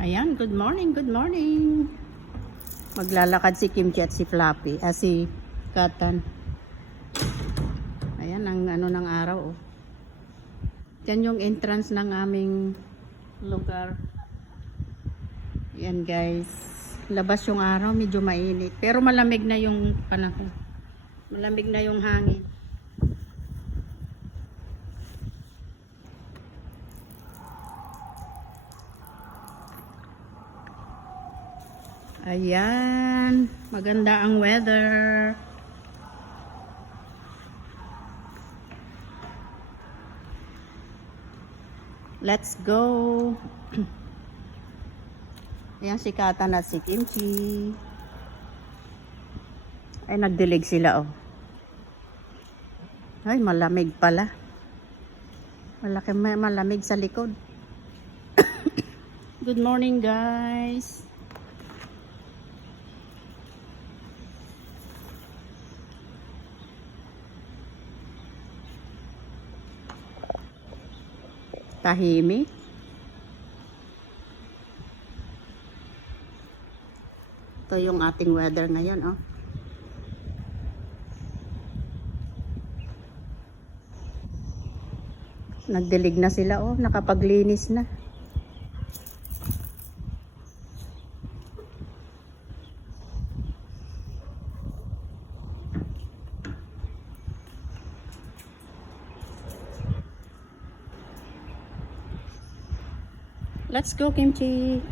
Ayan, good morning, good morning. Maglalakad si Kimchi at si Flappy, ah, si Katan. Ayan, ang ano ng araw, oh. Yan yung entrance ng aming lugar. Yan guys. Labas yung araw, medyo mainit. Pero malamig na yung panahon. Malamig na yung hangin. Ayan. Maganda ang weather. Let's go. Ayan si Katan at si Kimchi. Ay, nagdilig sila, oh. Ay, malamig pala. Malaki, malamig sa likod. Good morning, guys. Tahimik. Ito yung ating weather ngayon, oh. Nagdilig na sila, oh. Nakapaglinis na. Let's go, Kimchi.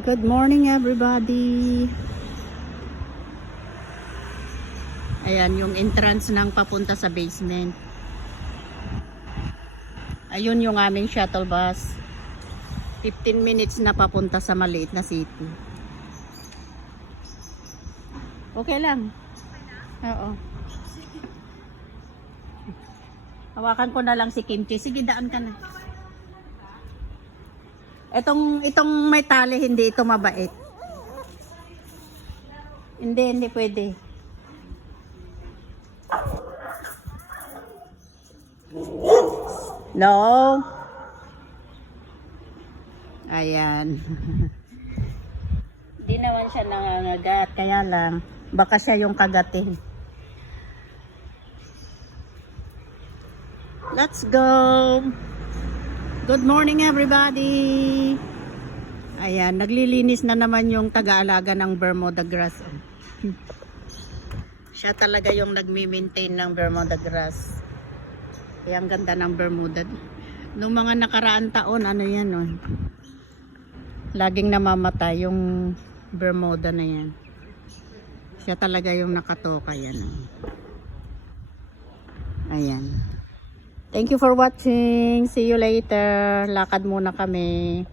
Good morning, everybody. Ayan, yung entrance ng papunta sa basement. Ayun yung aming shuttle bus. 15 minutes na papunta sa maliit na city. Okay lang. Oo. Hawakan ko na lang si Kimchi. Sige, daan ka na. Itong, itong may tali, hindi ito mabait. Hindi, hindi pwede. No. Ayan. Hindi naman siya nangangagat. Kaya lang, baka siya yung kagatin. Let's go! Good morning everybody! Ayan, naglilinis na naman yung taga-alaga ng Bermuda grass. Siya talaga yung nagmi-maintain ng Bermuda grass. Kaya ang ganda ng Bermuda. Noong mga nakaraan taon, ano yan oh. Laging namamatay yung Bermuda na yan. Siya talaga yung nakatoka yan. Oh. Ayan. Thank you for watching. See you later. Lakad muna kami.